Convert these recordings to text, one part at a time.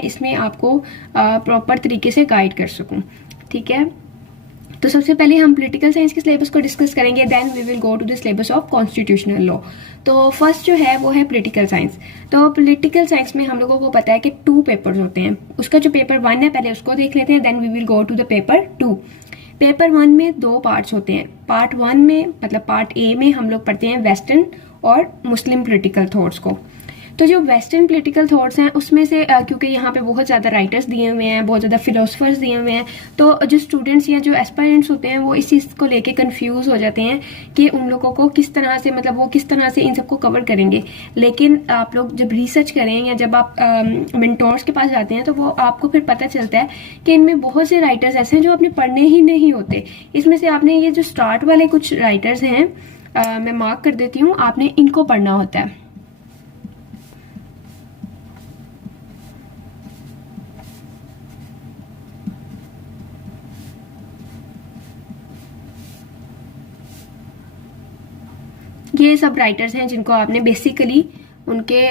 इसमें आपको प्रॉपर तरीके से गाइड कर सकूं। ठीक है, तो सबसे पहले हम पॉलिटिकल साइंस के सिलेबस को डिस्कस करेंगे, then we will go to the syllabus of constitutional law. तो फर्स्ट जो है वो है पॉलिटिकल साइंस। तो पॉलिटिकल साइंस में हम लोगों को पता है कि 2 पेपर्स होते हैं। उसका जो पेपर 1 है पहले उसको देख लेते हैं, then we will go to the paper 2। Paper 1 में 2 पार्ट्स होते हैं। पार्ट 1 में मतलब पार्ट ए में हम लोग पढ़ते हैं वेस्टर्न और मुस्लिम पॉलिटिकल थॉट्स को। तो जो वेस्टर्न पॉलिटिकल थॉट्स हैं उसमें से क्योंकि यहाँ पे बहुत ज़्यादा राइटर्स दिए हुए हैं, बहुत ज़्यादा फिलोसफर्स दिए हुए हैं, तो जो स्टूडेंट्स या जो एस्पायरेंट्स होते हैं वो इस चीज़ को लेके कंफ्यूज हो जाते हैं कि उन लोगों को किस तरह से मतलब वो किस तरह से इन सबको कवर करेंगे। लेकिन आप लोग जब रिसर्च करें या जब आप मेंटोर्स के पास जाते हैं तो वो आपको फिर पता चलता है कि इनमें बहुत से राइटर्स ऐसे हैं जो आपने पढ़ने ही नहीं होते। इसमें से आपने ये जो स्टार्ट वाले कुछ राइटर्स हैं मैं मार्क कर देती हूँ, आपने इनको पढ़ना होता है। ये सब राइटर्स हैं जिनको आपने बेसिकली उनके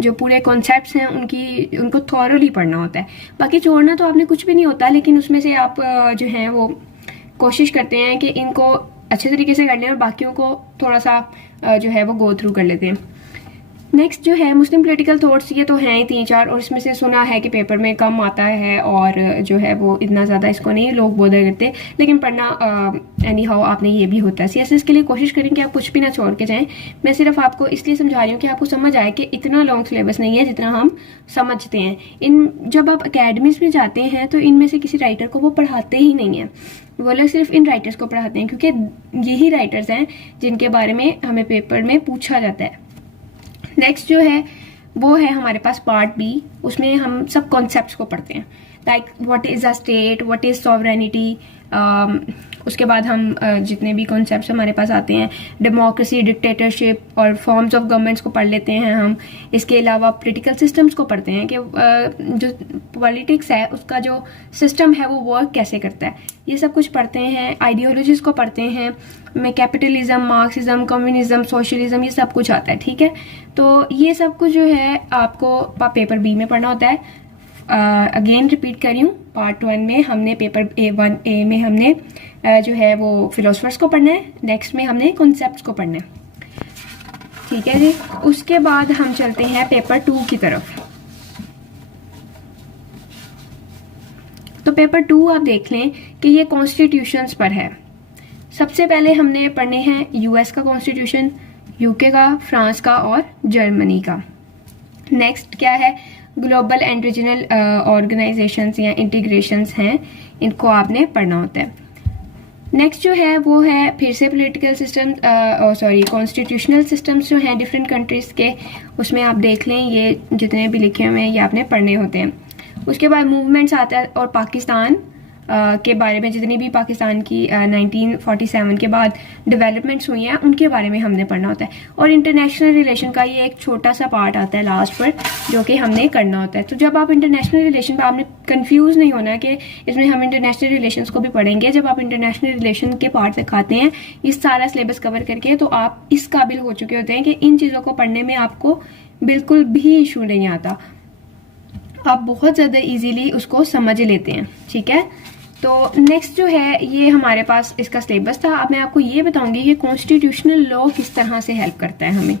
जो पूरे कॉन्सेप्ट्स हैं उनको थॉरोली पढ़ना होता है। बाकी छोड़ना तो आपने कुछ भी नहीं होता, लेकिन उसमें से आप जो हैं वो कोशिश करते हैं कि इनको अच्छे तरीके से कर लें और बाकियों को थोड़ा सा जो है वो गो थ्रू कर लेते हैं। नेक्स्ट जो है मुस्लिम पॉलिटिकल थॉट्स, ये तो हैं ही 3-4 और इसमें से सुना है कि पेपर में कम आता है और जो है वो इतना ज़्यादा इसको नहीं लोग बोधर करते, लेकिन पढ़ना एनी हाउ आपने ये भी होता है। सीएसएस के लिए कोशिश करें कि आप कुछ भी ना छोड़ के जाएं। मैं सिर्फ आपको इसलिए समझा रही हूँ कि आपको समझ आए कि इतना लॉन्ग सिलेबस नहीं है जितना हम समझते हैं। जब आप अकेडमीज में जाते हैं तो इनमें से किसी राइटर को वो पढ़ाते ही नहीं है, वो लोग सिर्फ इन राइटर्स को पढ़ाते हैं क्योंकि यही राइटर्स हैं जिनके बारे में हमें पेपर में पूछा जाता है। नेक्स्ट जो है वो है हमारे पास पार्ट बी, उसमें हम सब कॉन्सेप्ट्स को पढ़ते हैं, like what is a state, what is sovereignty. उसके बाद हम जितने भी कॉन्सेप्ट्स हमारे पास आते हैं, डेमोक्रेसी, डिक्टेटरशिप और फॉर्म्स ऑफ गवर्नमेंट्स को पढ़ लेते हैं हम। इसके अलावा पॉलिटिकल सिस्टम्स को पढ़ते हैं कि जो पॉलिटिक्स है उसका जो सिस्टम है वो वर्क कैसे करता है, ये सब कुछ पढ़ते हैं। आइडियोलॉजीज को पढ़ते हैं, में कैपिटलिज्म, मार्क्सिज्म, कम्युनिज्म, सोशलिज्म, ये सब कुछ आता है। ठीक है, तो ये सब कुछ जो है आपको पेपर बी में पढ़ना होता है। अगेन रिपीट कर रही हूँ, पार्ट 1 में हमने पेपर A में हमने जो है वो फिलोसफर्स को पढ़ना है, नेक्स्ट में हमने कॉन्सेप्ट्स को पढ़ना है। ठीक है जी, उसके बाद हम चलते हैं पेपर 2 की तरफ। तो पेपर 2 आप देख लें कि ये कॉन्स्टिट्यूशंस पर है। सबसे पहले हमने पढ़ने हैं यूएस का कॉन्स्टिट्यूशन, यूके का, फ्रांस का और जर्मनी का। नेक्स्ट क्या है, ग्लोबल एंड रीजनल ऑर्गेनाइजेशंस या इंटीग्रेशंस हैं, इनको आपने पढ़ना होता है। नेक्स्ट जो है वो है फिर से पॉलिटिकल सिस्टम कॉन्स्टिट्यूशनल सिस्टम्स जो हैं डिफरेंट कंट्रीज के, उसमें आप देख लें ये जितने भी लिखे हुए हैं ये आपने पढ़ने होते हैं। उसके बाद मूवमेंट्स आता है और पाकिस्तान के बारे में जितनी भी पाकिस्तान की 1947 के बाद डेवलपमेंट्स हुई हैं उनके बारे में हमने पढ़ना होता है। और इंटरनेशनल रिलेशन का ये एक छोटा सा पार्ट आता है लास्ट पर जो कि हमने करना होता है। तो जब आप इंटरनेशनल रिलेशन पर आपने कंफ्यूज नहीं होना कि इसमें हम इंटरनेशनल रिलेशंस को भी पढ़ेंगे। जब आप इंटरनेशनल रिलेशन के पार्ट तक आते हैं इस सारा सिलेबस कवर करके, तो आप इस काबिल हो चुके होते हैं कि इन चीज़ों को पढ़ने में आपको बिल्कुल भी इशू नहीं आता, आप बहुत ज़्यादा इजीली उसको समझ लेते हैं। ठीक है, तो नेक्स्ट जो है ये हमारे पास इसका सिलेबस था। अब मैं आपको ये बताऊंगी कि कॉन्स्टिट्यूशनल लॉ किस तरह से हेल्प करता है हमें।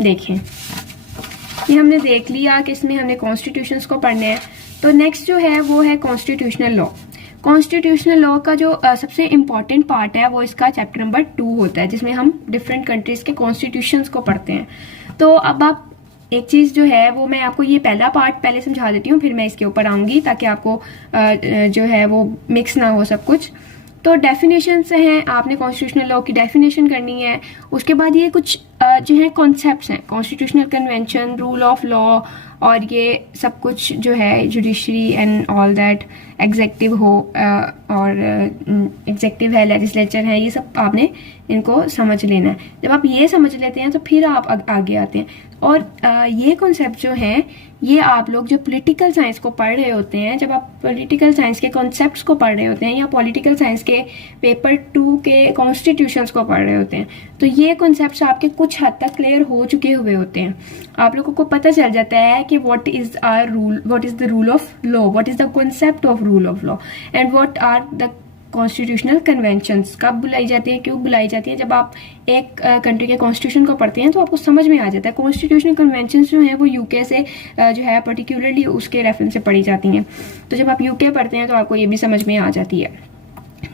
देखें, ये हमने देख लिया कि इसमें हमने कॉन्स्टिट्यूशंस को पढ़ने हैं। तो नेक्स्ट जो है वो है कॉन्स्टिट्यूशनल लॉ। कॉन्स्टिट्यूशनल लॉ का जो सबसे इम्पॉर्टेंट पार्ट है वो इसका चैप्टर नंबर 2 होता है, जिसमें हम डिफरेंट कंट्रीज के कॉन्स्टिट्यूशंस को पढ़ते हैं। तो अब आप एक चीज़ जो है वो मैं आपको ये पहला पार्ट पहले समझा देती हूँ, फिर मैं इसके ऊपर आऊँगी ताकि आपको जो है वो मिक्स ना हो सब कुछ। तो डेफिनेशंस हैं, आपने कॉन्स्टिट्यूशनल लॉ की डेफिनेशन करनी है। उसके बाद ये कुछ जो है कॉन्सेप्ट्स हैं, constitutional convention, rule of law और ये सब कुछ जो है judiciary and all that, executive हो और एग्जेक्टिव है, लेजिस्लेचर है, ये सब आपने इनको समझ लेना है। जब आप ये समझ लेते हैं तो फिर आप आगे आते हैं। और ये कॉन्सेप्ट जो हैं ये आप लोग जो पॉलिटिकल साइंस को पढ़ रहे होते हैं, जब आप पॉलिटिकल साइंस के कॉन्सेप्ट्स को पढ़ रहे होते हैं या पॉलिटिकल साइंस के पेपर 2 के कॉन्स्टिट्यूशंस को पढ़ रहे होते हैं, तो ये कॉन्सेप्ट्स आपके कुछ कुछ हद तक क्लियर हो चुके हुए होते हैं। आप लोगों को पता चल जाता है कि what is our rule, what is the rule of law, what is the concept of rule of law and what are the constitutional conventions. कब बुलाई जाती है, क्यों बुलाई जाती है? जब आप एक कंट्री के कॉन्स्टिट्यूशन को पढ़ते हैं तो आपको समझ में आ जाता है। कॉन्स्टिट्यूशनल कन्वेंशंस जो है वो यूके से जो है पर्टिकुलरली उसके रेफरेंस से पढ़ी जाती हैं। तो जब आप यूके पढ़ते हैं तो आपको ये भी समझ में आ जाती है।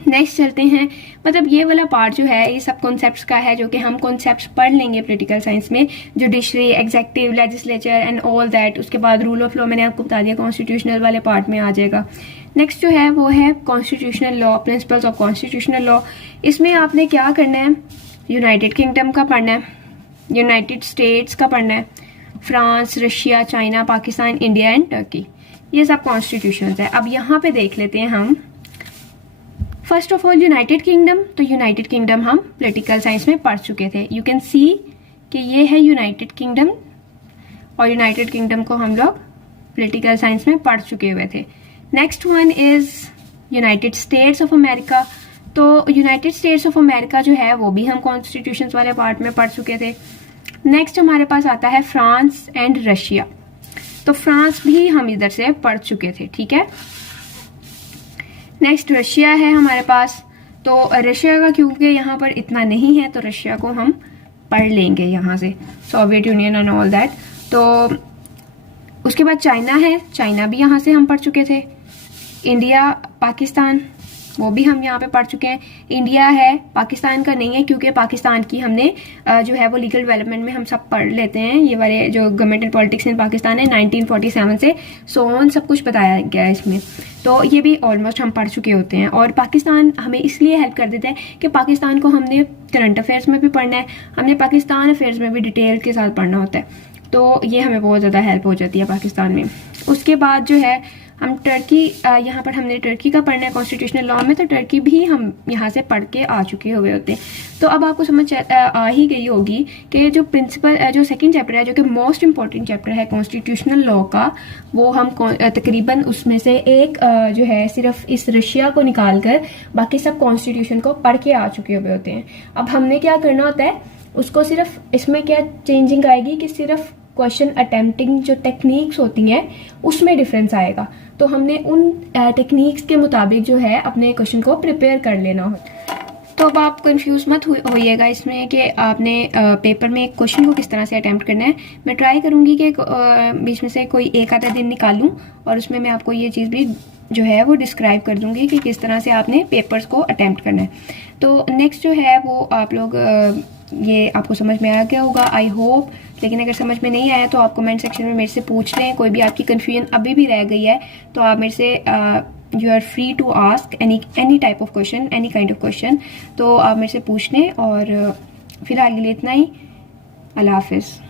नेक्स्ट चलते हैं, मतलब ये वाला पार्ट जो है ये सब कॉन्सेप्ट्स का है, जो कि हम कॉन्सेप्ट्स पढ़ लेंगे पॉलिटिकल साइंस में, judiciary, executive, legislature and all that. उसके बाद रूल ऑफ लॉ मैंने आपको बता दिया, कॉन्स्टिट्यूशनल वाले पार्ट में आ जाएगा। नेक्स्ट जो है वो है constitutional law, principles of constitutional law. इसमें आपने क्या करना है, यूनाइटेड किंगडम का पढ़ना है, यूनाइटेड स्टेट्स का पढ़ना है, France, Russia, China, Pakistan, India and Turkey, ये सब कॉन्स्टिट्यूशन है। अब यहाँ पे देख लेते हैं हम first of all United kingdom. तो यूनाइटेड किंगडम हम पॉलिटिकल साइंस में पढ़ चुके थे। यू कैन सी कि ये है यूनाइटेड किंगडम, और यूनाइटेड किंगडम को हम लोग पॉलिटिकल साइंस में पढ़ चुके हुए थे। Next one is United states of America. तो यूनाइटेड स्टेट्स ऑफ अमेरिका जो है वो भी हम कॉन्स्टिट्यूशन वाले पार्ट में पढ़ चुके थे। नेक्स्ट हमारे पास आता है फ्रांस एंड रशिया। तो फ्रांस भी हम इधर से पढ़ चुके थे, ठीक है। नेक्स्ट रशिया है हमारे पास। तो रशिया का क्योंकि यहाँ पर इतना नहीं है तो रशिया को हम पढ़ लेंगे यहाँ से, Soviet union and all that. तो उसके बाद चाइना है, चाइना भी यहाँ से हम पढ़ चुके थे। इंडिया, पाकिस्तान, वो भी हम यहाँ पे पढ़ चुके हैं। इंडिया है, पाकिस्तान का नहीं है क्योंकि पाकिस्तान की हमने जो है वो लीगल डेवलपमेंट में हम सब पढ़ लेते हैं। ये वाले जो government and politics in Pakistan है 1947 से सोन सब कुछ बताया गया है इसमें। तो ये भी ऑलमोस्ट हम पढ़ चुके होते हैं। और पाकिस्तान हमें इसलिए हेल्प कर देता है कि पाकिस्तान को हमने करंट अफेयर्स में भी पढ़ना है, हमने पाकिस्तान अफेयर्स में भी डिटेल के साथ पढ़ना होता है। तो ये हमें बहुत ज़्यादा हेल्प हो जाती है पाकिस्तान में। उसके बाद जो है हम टर्की, यहाँ पर हमने टर्की का पढ़ना है कॉन्स्टिट्यूशनल लॉ में, तो टर्की भी हम यहाँ से पढ़ के आ चुके हुए होते हैं। तो अब आपको समझ आ ही गई होगी कि जो प्रिंसिपल जो सेकंड चैप्टर है, जो कि मोस्ट इंपॉर्टेंट चैप्टर है कॉन्स्टिट्यूशनल लॉ का, वो हम तकरीबन उसमें से एक जो है सिर्फ इस रशिया को निकाल कर बाकी सब कॉन्स्टिट्यूशन को पढ़ के आ चुके हुए होते हैं। अब हमने क्या करना होता है, उसको सिर्फ इसमें क्या चेंजिंग आएगी कि सिर्फ क्वेश्चन अटेम्प्टिंग जो टेक्निक्स होती हैं उसमें डिफरेंस आएगा। तो हमने उन टेक्निक्स के मुताबिक जो है अपने क्वेश्चन को प्रिपेयर कर लेना हो। तो अब आप कंफ्यूज मत होइएगा इसमें कि आपने पेपर में एक क्वेश्चन को किस तरह से अटेम्प्ट करना है। मैं ट्राई करूंगी कि बीच में से कोई एक आधा दिन निकालूं और उसमें मैं आपको ये चीज़ भी जो है वो डिस्क्राइब कर दूंगी कि किस तरह से आपने पेपर्स को अटेम्प्ट करना है। तो नेक्स्ट जो है वो आप लोग ये आपको समझ में आ गया होगा आई होप। लेकिन अगर समझ में नहीं आया तो आप कमेंट सेक्शन में मेरे से पूछ लें। कोई भी आपकी कन्फ्यूजन अभी भी रह गई है तो आप मेरे से you are free to ask any type of question, any kind of question. तो आप मेरे से पूछ लें। और फिलहाल के लिए इतना ही। अल्लाह हाफिज़।